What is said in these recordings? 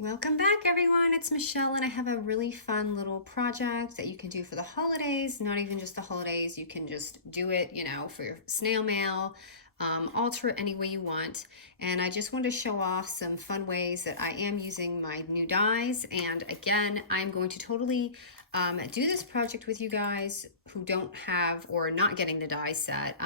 Welcome back, everyone. It's Michelle, and I have a really fun little project that you can do for the holidays. Not even just the holidays, you can just do it, for your snail mail, alter it any way you want. And I just wanted to show off some fun ways that I am using my new dies. And again, I'm going to totally do this project with you guys who don't have or are not getting the die set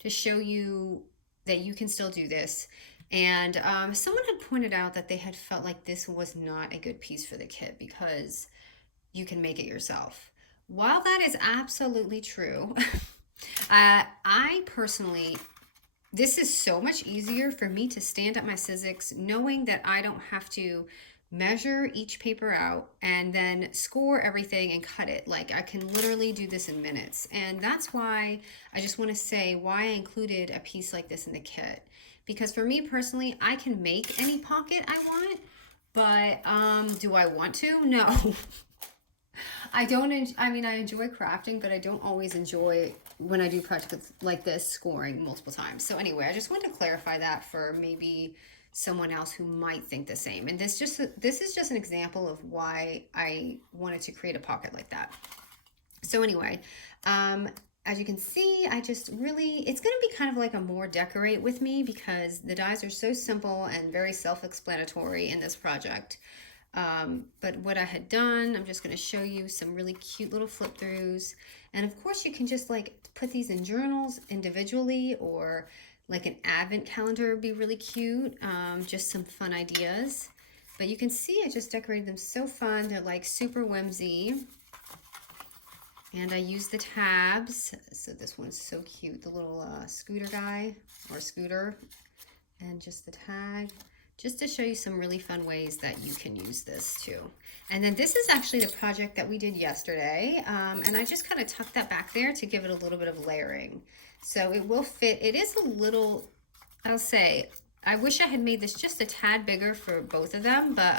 to show you that you can still do this. And someone had pointed out that they had felt like this was not a good piece for the kit because you can make it yourself. While that is absolutely true, I personally, this is so much easier for me to stand up my Sizzix knowing that I don't have to measure each paper out and then score everything and cut it. Like, I can literally do this in minutes. And that's why I just want to say why I included a piece like this in the kit. Because for me personally, I can make any pocket I want, but do I want to? No. I don't, I mean, I enjoy crafting, but I don't always enjoy when I do projects like this scoring multiple times. So anyway, I just wanted to clarify that for maybe someone else who might think the same. And this is just an example of why I wanted to create a pocket like that. So anyway, as you can see, I just really, it's going to be kind of like a more decorate with me because the dies are so simple and very self-explanatory in this project. But what I had done, I'm just going to show you some really cute little flip throughs. And of course you can just like put these in journals individually, or like an advent calendar would be really cute. Just some fun ideas. But you can see I just decorated them so fun. They're like super whimsy. And I use the tabs. So this one's so cute, the little scooter guy or scooter, and just the tag, just to show you some really fun ways that you can use this too. And then this is actually the project that we did yesterday. And I just kind of tucked that back there to give it a little bit of layering. So it will fit. It is a little, I'll say, I wish I had made this just a tad bigger for both of them, but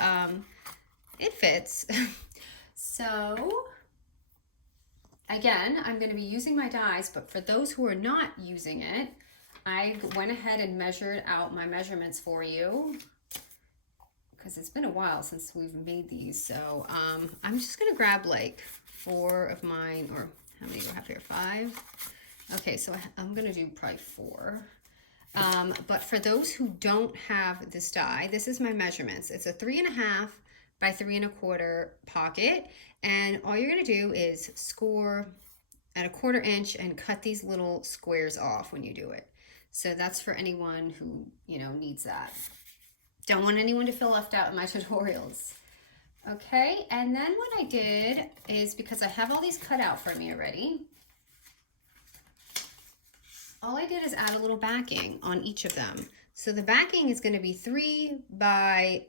it fits. So again, I'm going to be using my dies, but for those who are not using it, I went ahead and measured out my measurements for you because it's been a while since we've made these. So I'm just going to grab like 4 of mine, or how many do I have here? 5? Okay, so I'm going to do probably 4. But for those who don't have this die, this is my measurements. It's a 3.5 by 3.25 pocket, and all you're going to do is score at 1/4 inch and cut these little squares off when you do it. So that's for anyone who needs that. Don't want anyone to feel left out in my tutorials. Okay, and then what I did is, because I have all these cut out for me already, all I did is add a little backing on each of them. So the backing is going to be 3 by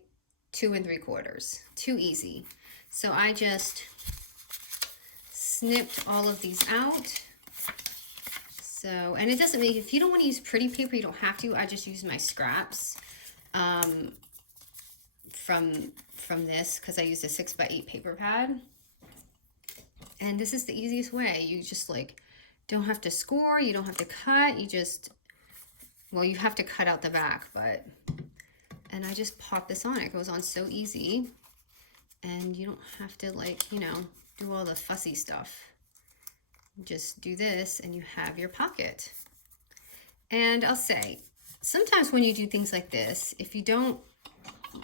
2 3/4, too easy. So I just snipped all of these out. So, and it doesn't make, if you don't want to use pretty paper, you don't have to. I just use my scraps from this because I used a 6 by 8 paper pad. And this is the easiest way. You just like don't have to score, you don't have to cut, you just, well, you have to cut out the back, but, and I just pop this on. It goes on so easy, and you don't have to like, do all the fussy stuff. Just do this and you have your pocket. And I'll say, sometimes when you do things like this, if you don't,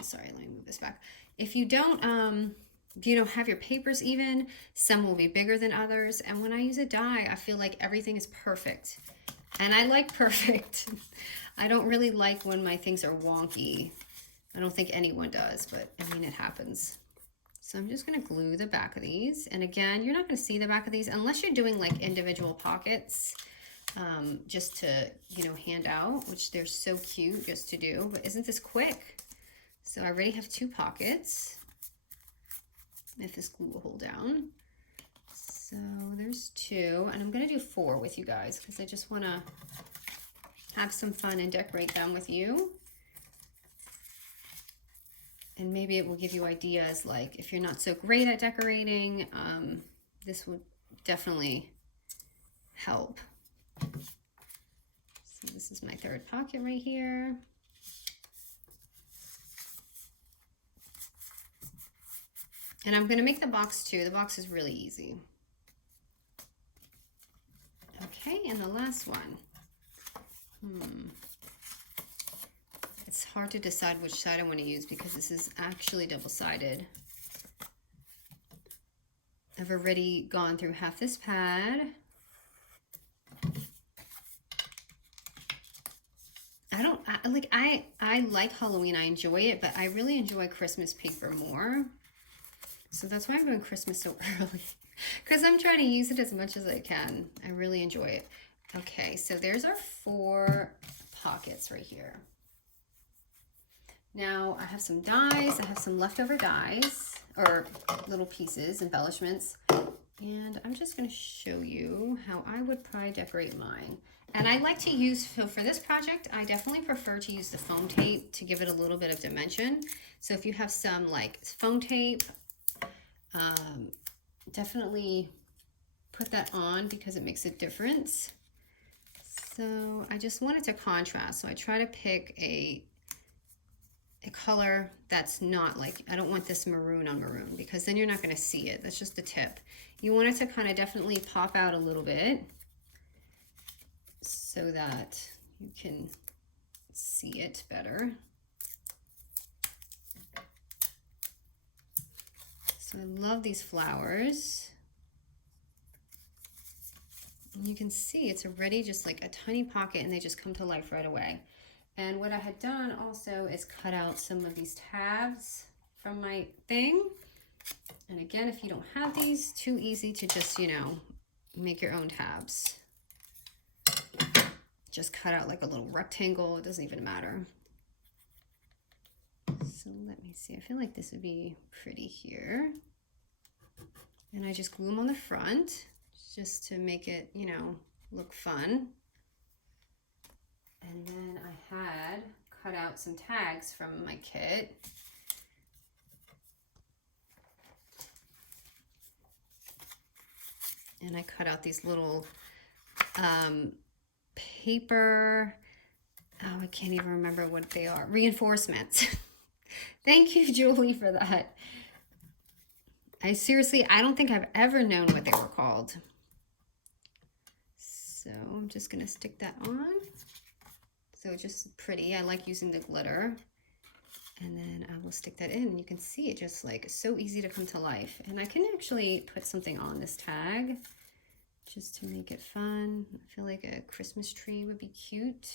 sorry, let me move this back. If you don't have your papers even, some will be bigger than others. And when I use a die, I feel like everything is perfect. And I like perfect. I don't really like when my things are wonky. I don't think anyone does, but I mean, it happens. So I'm just going to glue the back of these. And again, you're not going to see the back of these unless you're doing like individual pockets, just to, hand out, which they're so cute just to do. But isn't this quick? So I already have 2 pockets, if this glue will hold down. So there's 2, and I'm going to do 4 with you guys because I just want to have some fun and decorate them with you. And maybe it will give you ideas, like if you're not so great at decorating, this would definitely help. So this is my 3rd pocket right here. And I'm going to make the box too. The box is really easy. Okay, and the last one. It's hard to decide which side I want to use because this is actually double-sided. I've already gone through half this pad. I like Halloween, I enjoy it, but I really enjoy Christmas paper more. So that's why I'm doing Christmas so early, because I'm trying to use it as much as I can. I really enjoy it. Okay, so there's our 4 pockets right here. Now I have some dies, I have some leftover dies, or little pieces, embellishments, and I'm just going to show you how I would probably decorate mine. And I like to use, so for this project, I definitely prefer to use the foam tape to give it a little bit of dimension. So if you have some like foam tape, definitely put that on because it makes a difference. So I just want it to contrast. So I try to pick a color that's not like, I don't want this maroon on maroon because then you're not going to see it. That's just the tip. You want it to kind of definitely pop out a little bit so that you can see it better. So I love these flowers. And you can see it's already just like a tiny pocket and they just come to life right away. And what I had done also is cut out some of these tabs from my thing. And again, if you don't have these, too easy to just, you know, make your own tabs. Just cut out like a little rectangle, it doesn't even matter. So let me see, I feel like this would be pretty here. And I just glue them on the front just to make it, you know, look fun. And then I had cut out some tags from my kit. And I cut out these little paper, oh, I can't even remember what they are, reinforcements. Thank you, Julie, for that. I don't think I've ever known what they were called. So I'm just gonna stick that on. So just pretty, I like using the glitter. And then I will stick that in. You can see it just like so easy to come to life. And I can actually put something on this tag just to make it fun. I feel like a Christmas tree would be cute.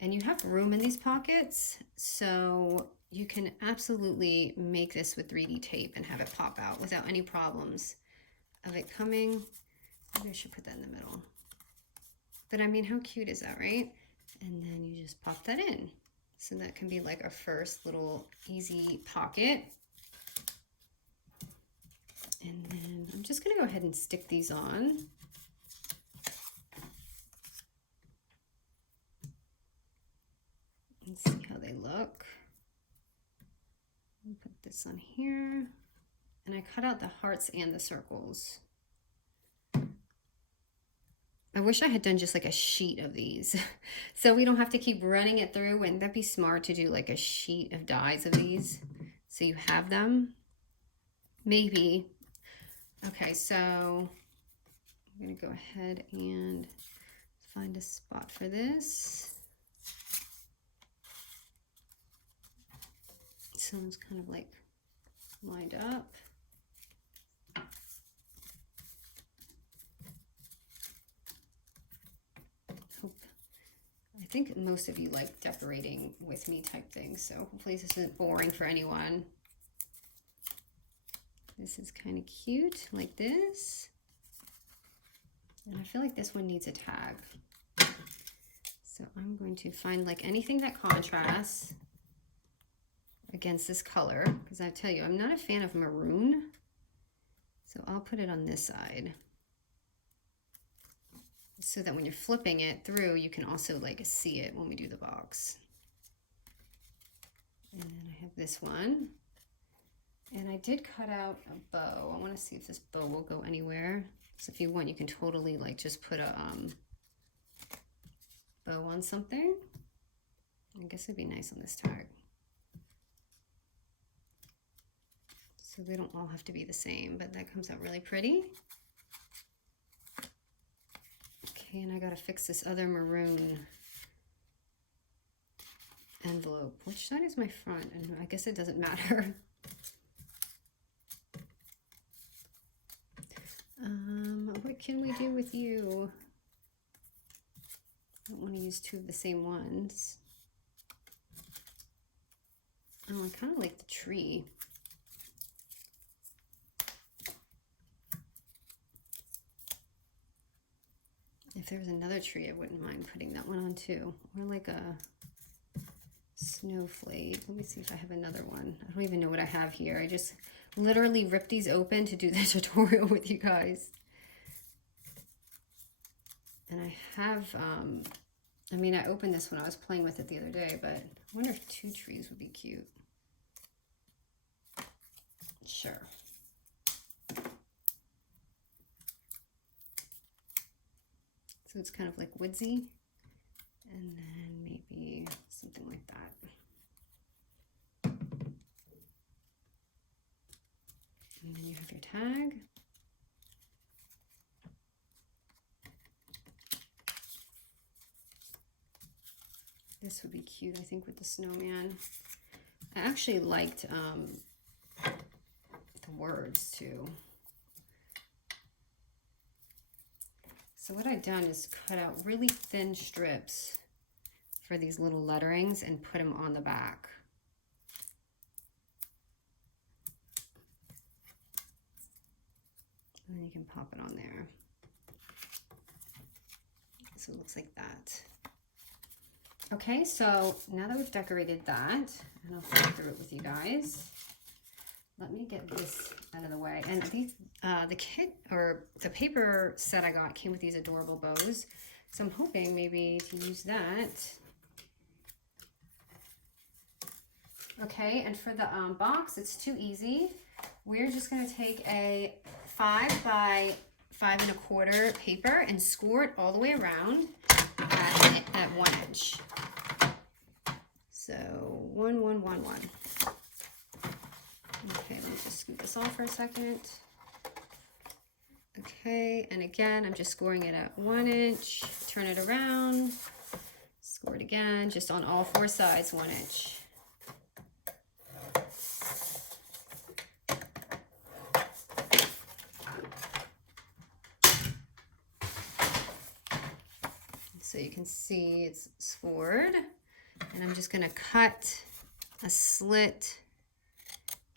And you have room in these pockets, so you can absolutely make this with 3D tape and have it pop out without any problems of it coming. Maybe I should put that in the middle. But I mean, how cute is that, right? And then you just pop that in. So that can be like our first little easy pocket. And then I'm just gonna go ahead and stick these on. And see how they look. I'll put this on here. And I cut out the hearts and the circles. I wish I had done just like a sheet of these so we don't have to keep running it through. Wouldn't that be smart to do like a sheet of dies of these so you have them? Maybe. Okay, so I'm gonna go ahead and find a spot for this. So it's kind of like lined up. I think most of you like decorating with me type things, so hopefully this isn't boring for anyone. This is kind of cute, like this. And I feel like this one needs a tag. So I'm going to find like anything that contrasts against this color, because I tell you, I'm not a fan of maroon. So I'll put it on this side, so that when you're flipping it through, you can also like see it when we do the box. And then I have this one. And I did cut out a bow. I want to see if this bow will go anywhere. So if you want, you can totally like just put a bow on something. I guess it'd be nice on this tag. So they don't all have to be the same, but that comes out really pretty. Okay, and I gotta fix this other maroon envelope. Which side is my front? And I guess it doesn't matter. What can we do with you? I don't want to use two of the same ones. Oh, I kind of like the tree. If there was another tree, I wouldn't mind putting that one on too. Or like a snowflake. Let me see if I have another one. I don't even know what I have here. I just literally ripped these open to do the tutorial with you guys. And I have, I mean, I opened this when I was playing with it the other day, but I wonder if two trees would be cute. Sure. So it's kind of like woodsy, and then maybe something like that. And then you have your tag. This would be cute, I think, with the snowman. I actually liked the words too. So what I've done is cut out really thin strips for these little letterings and put them on the back. And then you can pop it on there. So it looks like that. Okay, so now that we've decorated that, and I'll go through it with you guys. Let me get this out of the way. And these, the kit or the paper set I got came with these adorable bows. So I'm hoping maybe to use that. Okay, and for the box, it's too easy. We're just gonna take a 5 by 5 1/4 paper and score it all the way around at 1 inch. So 1, 1, 1, 1. Okay, let me just scoop this off for a second. Okay, and again, I'm just scoring it at 1 inch. Turn it around, score it again, just on all 4 sides, 1 inch. So you can see it's scored, and I'm just gonna cut a slit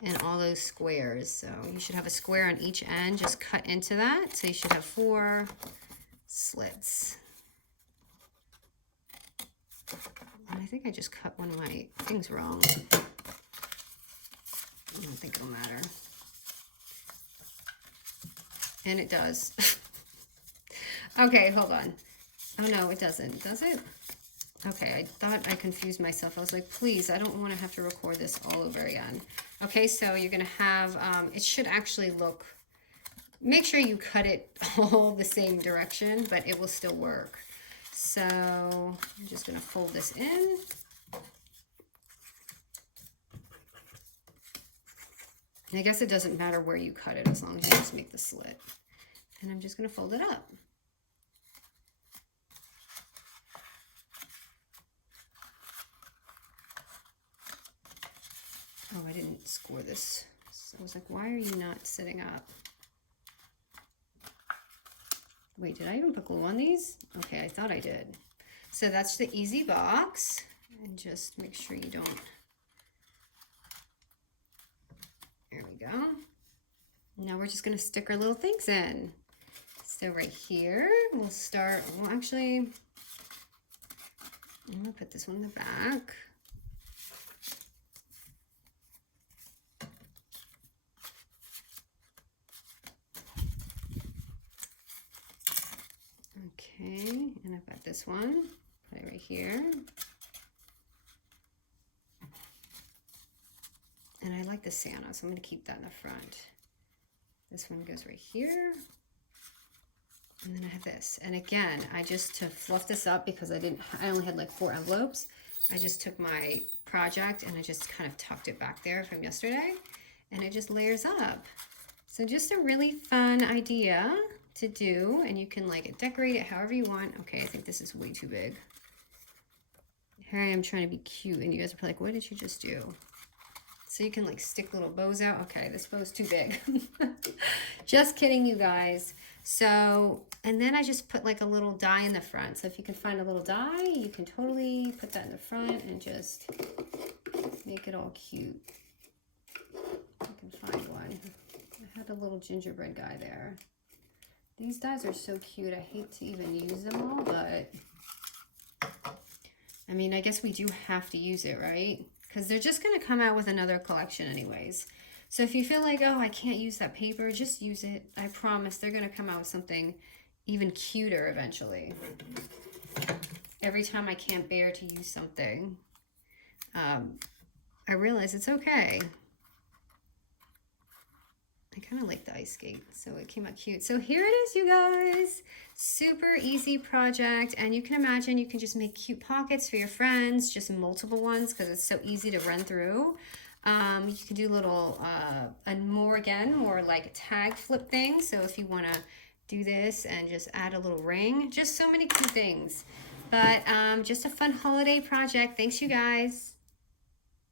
in all those squares. So you should have a square on each end, just cut into that. So you should have 4 slits. And I think I just cut one of my things wrong. I don't think it'll matter. And it does. Okay, hold on. Oh no, it doesn't. Does it? Okay, I thought I confused myself. I was like, please, I don't want to have to record this all over again. Okay, so you're going to have, it should actually look, make sure you cut it all the same direction, but it will still work. So I'm just going to fold this in. And I guess it doesn't matter where you cut it as long as you just make the slit. And I'm just going to fold it up. Oh, I didn't score this. So I was like, why are you not sitting up? Wait, did I even put glue on these? Okay, I thought I did. So that's the easy box. And just make sure you don't. There we go. Now we're just going to stick our little things in. So right here, we'll start, well, actually, I'm going to put this one in the back. Okay, and I've got this one, put it right here. And I like the Santa, so I'm going to keep that in the front. This one goes right here. And then I have this. And again, I just, to fluff this up because I only had like 4 envelopes, I just took my project and I just kind of tucked it back there from yesterday. and it just layers up. So just a really fun idea to do, and you can like decorate it however you want. Okay, I think this is way too big. Here I am trying to be cute, and you guys are probably like, what did you just do? So you can like stick little bows out. Okay, this bow's too big. Just kidding, you guys. So, and then I just put like a little die in the front. So if you can find a little die, you can totally put that in the front and just make it all cute. I can find one. I had a little gingerbread guy there. These dies are so cute. I hate to even use them all, but I mean, I guess we do have to use it, right? Because they're just going to come out with another collection anyways. So if you feel like, oh, I can't use that paper, just use it. I promise they're going to come out with something even cuter eventually. Every time I can't bear to use something, I realize it's okay. I kind of like the ice skate, so it came out cute. So here it is, you guys. Super easy project, and you can imagine you can just make cute pockets for your friends, just multiple ones, because it's so easy to run through. You can do little, and more like tag flip things. So if you want to do this and just add a little ring, just so many cute things. But just a fun holiday project. Thanks, you guys.